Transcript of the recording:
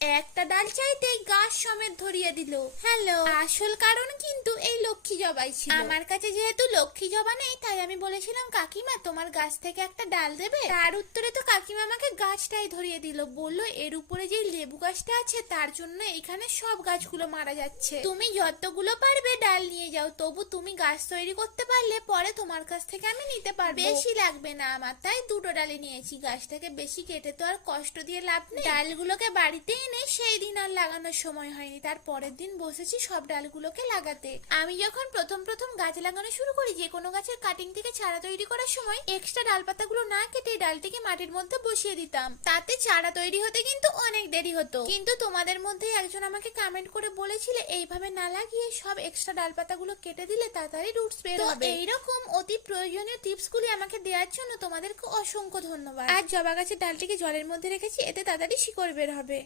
একটা ডাল চাইতেই গাছ সমেত ধরিয়ে দিল। হ্যালো। আসল কারণ কিন্তু এই লক্ষ্মী জবাই ছিল। আমার কাছে যেহেতু লক্ষ্মী জবা নেই, তাই আমি বলেছিলাম কাকিমা তোমার গাছ থেকে একটা ডাল দেবে। তার উত্তরে তো কাকিমা আমাকে গাছটাই ধরিয়ে দিল, বললো এর উপরে যে লেবু গাছটা আছে তার জন্য এখানে সব গাছগুলো মারা যাচ্ছে, তুমি যতগুলো পারবে ডাল নিয়ে যাও, তবু তুমি গাছ তৈরি করতে পারলে পরে তোমার কাছ থেকে আমি নিতে পারবো, বেশি লাগবে না আমার। তাই দুটো ডালি নিয়েছি, গাছটাকে বেশি কেটে তো আর কষ্ট দিয়ে লাভ নেই। ডালগুলোকে বাড়িতে এনে সেই দিন আর লাগানোর সময় হয়নি, তার পরের দিন বসেছি সব ডালগুলোকে লাগাতে। আমি যখন প্রথম প্রথম গাছ লাগানো শুরু করি, যে কোনো গাছের কাটিং থেকে চারা তৈরি করার সময় এক্সট্রা ডালপাতাগুলো না কেটে ডালটিকে মাটির মধ্যে বসিয়ে দিতাম, তাতে চারা তৈরি হতে কিন্তু অনেক দেরি হতো। কিন্তু তোমাদের মধ্যে একজন আমাকে কমেন্ট করে বলেছিলে এইভাবে না লাগিয়ে সব এক্সট্রা ডালপাতাগুলো কেটে দিলে তাড়াতাড়ি রুটস বের হবে। এইরকম অতি প্রয়োজনীয় টিপসগুলি আমাকে দেওয়ার জন্য তোমাদেরকে অসংখ্য ধন্যবাদ। আর জবা গাছের ডালটিকে জলের মধ্যে রেখেছি, এতে তাড়াতাড়ি শিকড় বের হবে।